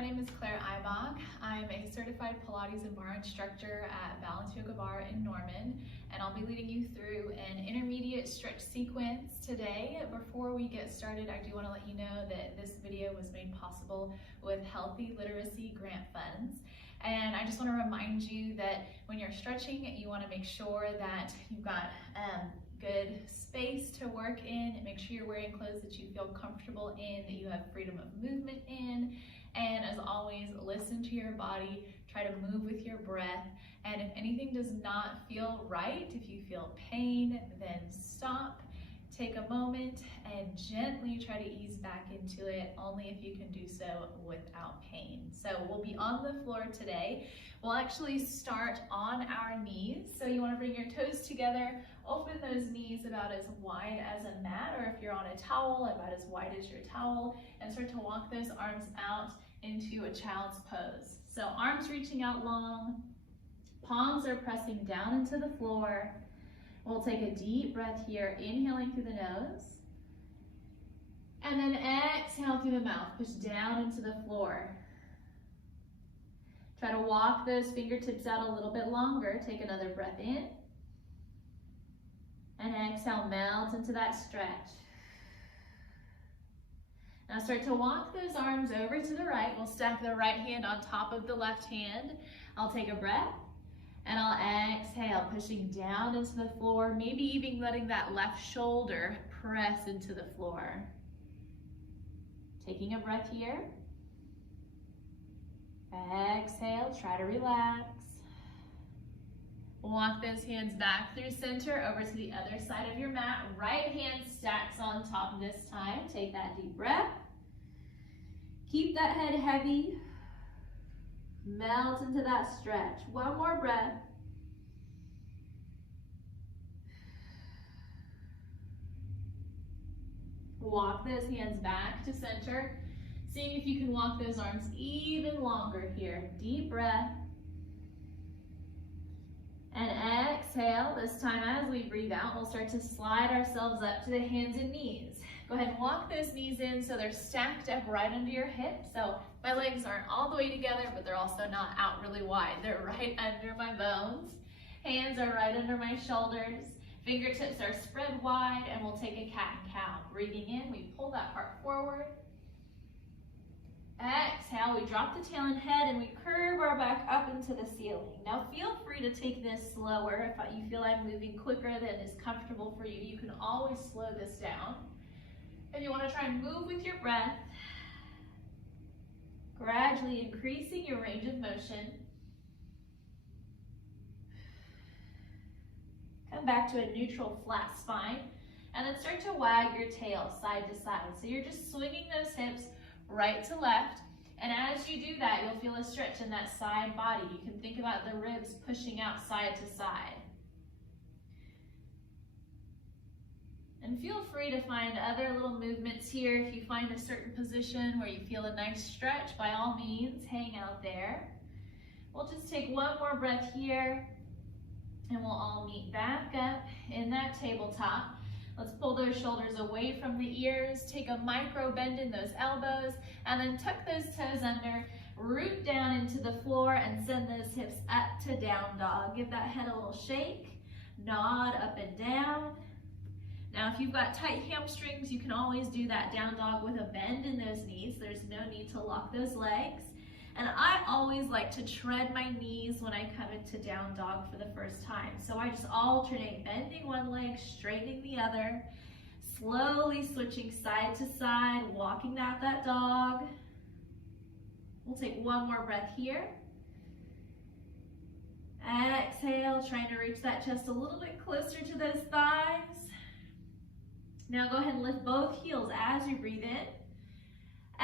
my name is Clare Ibach. I'm a certified Pilates and barre instructor at Balance Yoga Barre in Norman, and I'll be leading you through an intermediate stretch sequence today. Before we get started, I do want to let you know that this video was made possible with Healthy Literacy Grant Funds. And I just want to remind you that when you're stretching, you want to make sure that you've got good space to work in. Make sure you're wearing clothes that you feel comfortable in, that you have freedom of movement in. And as always, listen to your body, try to move with your breath. And if anything does not feel right, if you feel pain, then stop, take a moment, and gently try to ease back into it, only if you can do so without pain. So we'll be on the floor today. We'll actually start on our knees. So you want to bring your toes together, open those knees about as wide as a mat, or if you're on a towel, about as wide as your towel, and start to walk those arms out into a child's pose. So arms reaching out long, palms are pressing down into the floor. We'll take a deep breath here, inhaling through the nose, and then exhale through the mouth, push down into the floor. Try to walk those fingertips out a little bit longer. Take another breath in, and exhale, melt into that stretch. Now start to walk those arms over to the right. We'll stack the right hand on top of the left hand. I'll take a breath, and I'll exhale, pushing down into the floor, maybe even letting that left shoulder press into the floor. Taking a breath here. Exhale, try to relax. Walk those hands back through center over to the other side of your mat. Right hand stacks on top this time. Take that deep breath. Keep that head heavy. Melt into that stretch. One more breath. Walk those hands back to center. Seeing if you can walk those arms even longer here. Deep breath. And exhale. This time as we breathe out, we'll start to slide ourselves up to the hands and knees. Go ahead and walk those knees in so they're stacked up right under your hips. So my legs aren't all the way together, but they're also not out really wide. They're right under my bones. Hands are right under my shoulders. Fingertips are spread wide, and we'll take a cat and cow. Breathing in, we pull that heart forward. Exhale, we drop the tail and head, and we curve our back up into the ceiling. Now feel free to take this slower. If you feel I'm moving quicker than is comfortable for you, you can always slow this down. If you want to try and move with your breath, gradually increasing your range of motion. Come back to a neutral flat spine, and then start to wag your tail side to side. So you're just swinging those hips right to left, and as you do that, you'll feel a stretch in that side body. You can think about the ribs pushing out side to side. And feel free to find other little movements here. If you find a certain position where you feel a nice stretch, by all means, hang out there. We'll just take one more breath here, and we'll all meet back up in that tabletop. Let's pull those shoulders away from the ears, take a micro bend in those elbows, and then tuck those toes under, root down into the floor, and send those hips up to down dog. Give that head a little shake, nod up and down. Now if you've got tight hamstrings, you can always do that down dog with a bend in those knees. There's no need to lock those legs. And I always like to tread my knees when I come into down dog for the first time. So I just alternate bending one leg, straightening the other, slowly switching side to side, walking out that dog. We'll take one more breath here. Exhale, trying to reach that chest a little bit closer to those thighs. Now go ahead and lift both heels as you breathe in.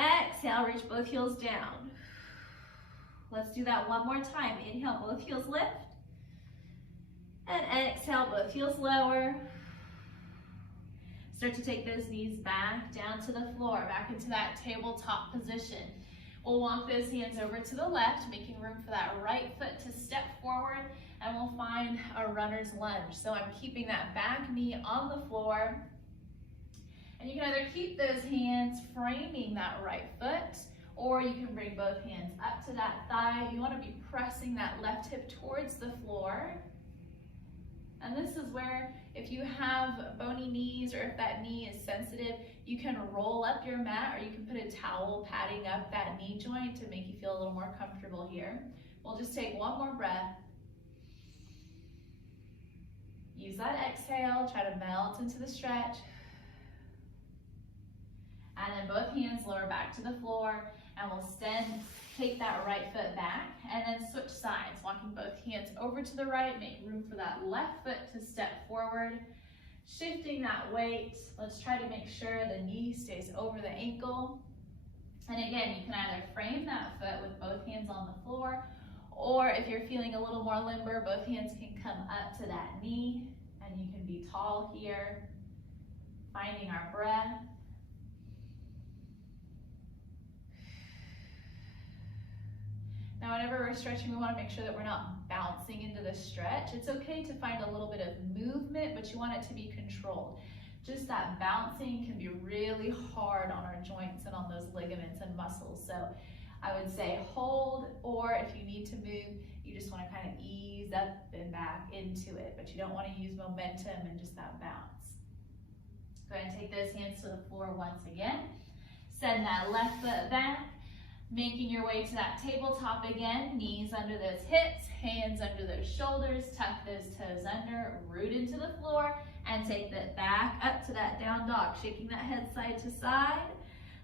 Exhale, reach both heels down. Let's do that one more time. Inhale, both heels lift. And exhale, both heels lower. Start to take those knees back down to the floor, back into that tabletop position. We'll walk those hands over to the left, making room for that right foot to step forward, and we'll find a runner's lunge. So I'm keeping that back knee on the floor. And you can either keep those hands framing that right foot, or you can bring both hands up to that thigh. You want to be pressing that left hip towards the floor. And this is where, if you have bony knees or if that knee is sensitive, you can roll up your mat, or you can put a towel padding up that knee joint to make you feel a little more comfortable here. We'll just take one more breath. Use that exhale, try to melt into the stretch. And then both hands lower back to the floor, and we'll take that right foot back, and then switch sides, walking both hands over to the right, make room for that left foot to step forward, shifting that weight. Let's try to make sure the knee stays over the ankle. And again, you can either frame that foot with both hands on the floor, or if you're feeling a little more limber, both hands can come up to that knee, and you can be tall here, finding our breath. Now, whenever we're stretching, we want to make sure that we're not bouncing into the stretch. It's okay to find a little bit of movement, but you want it to be controlled. Just that bouncing can be really hard on our joints and on those ligaments and muscles. So I would say hold, or if you need to move, you just want to kind of ease up and back into it, but you don't want to use momentum and just that bounce. Go ahead and take those hands to the floor once again. Send that left foot back. Making your way to that tabletop again, knees under those hips, hands under those shoulders, tuck those toes under, root into the floor, and take that back up to that down dog, shaking that head side to side,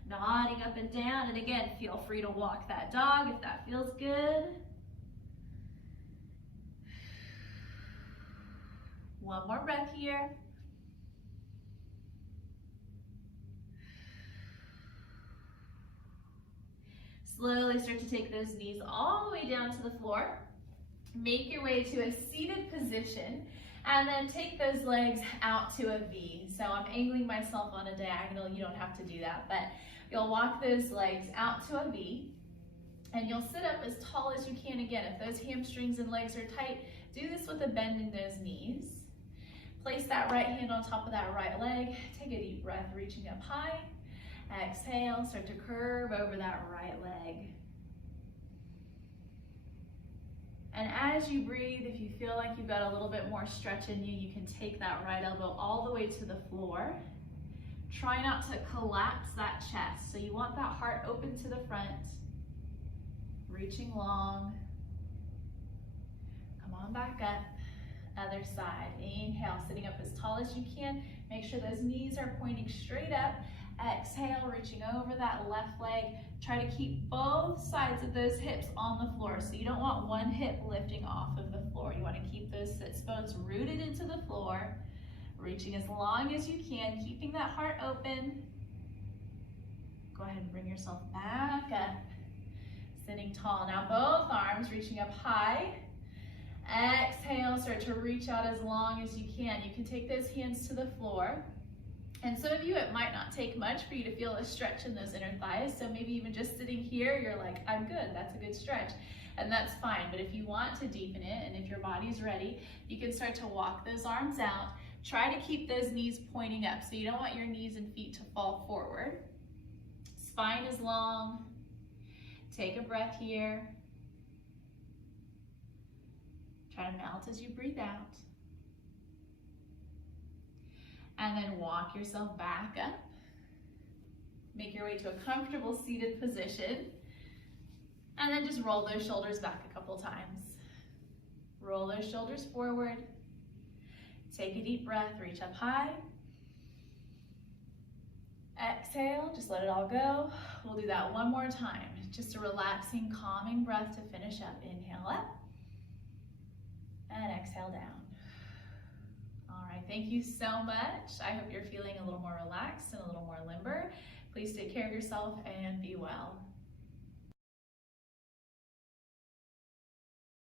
nodding up and down, and again, feel free to walk that dog if that feels good. One more breath here. Slowly start to take those knees all the way down to the floor. Make your way to a seated position, and then take those legs out to a V. So I'm angling myself on a diagonal. You don't have to do that, but you'll walk those legs out to a V, and you'll sit up as tall as you can. Again, if those hamstrings and legs are tight, do this with a bend in those knees. Place that right hand on top of that right leg. Take a deep breath, reaching up high. Exhale, start to curve over that right leg. And as you breathe, if you feel like you've got a little bit more stretch in you, you can take that right elbow all the way to the floor. Try not to collapse that chest. So you want that heart open to the front, reaching long. Come on back up. Other side. Inhale, sitting up as tall as you can. Make sure those knees are pointing straight up. Exhale, reaching over that left leg. Try to keep both sides of those hips on the floor. So you don't want one hip lifting off of the floor. You want to keep those sits bones rooted into the floor, reaching as long as you can, keeping that heart open. Go ahead and bring yourself back up, sitting tall. Now both arms reaching up high. Exhale, start to reach out as long as you can. You can take those hands to the floor. And some of you, it might not take much for you to feel a stretch in those inner thighs. So maybe even just sitting here, you're like, I'm good, that's a good stretch. And that's fine. But if you want to deepen it, and if your body's ready, you can start to walk those arms out. Try to keep those knees pointing up. So you don't want your knees and feet to fall forward. Spine is long. Take a breath here. Try to melt as you breathe out. And then walk yourself back up. Make your way to a comfortable seated position. And then just roll those shoulders back a couple times. Roll those shoulders forward. Take a deep breath, reach up high. Exhale, just let it all go. We'll do that one more time. Just a relaxing, calming breath to finish up. Inhale up. And exhale down. All right, thank you so much. I hope you're feeling a little more relaxed and a little more limber. Please take care of yourself and be well.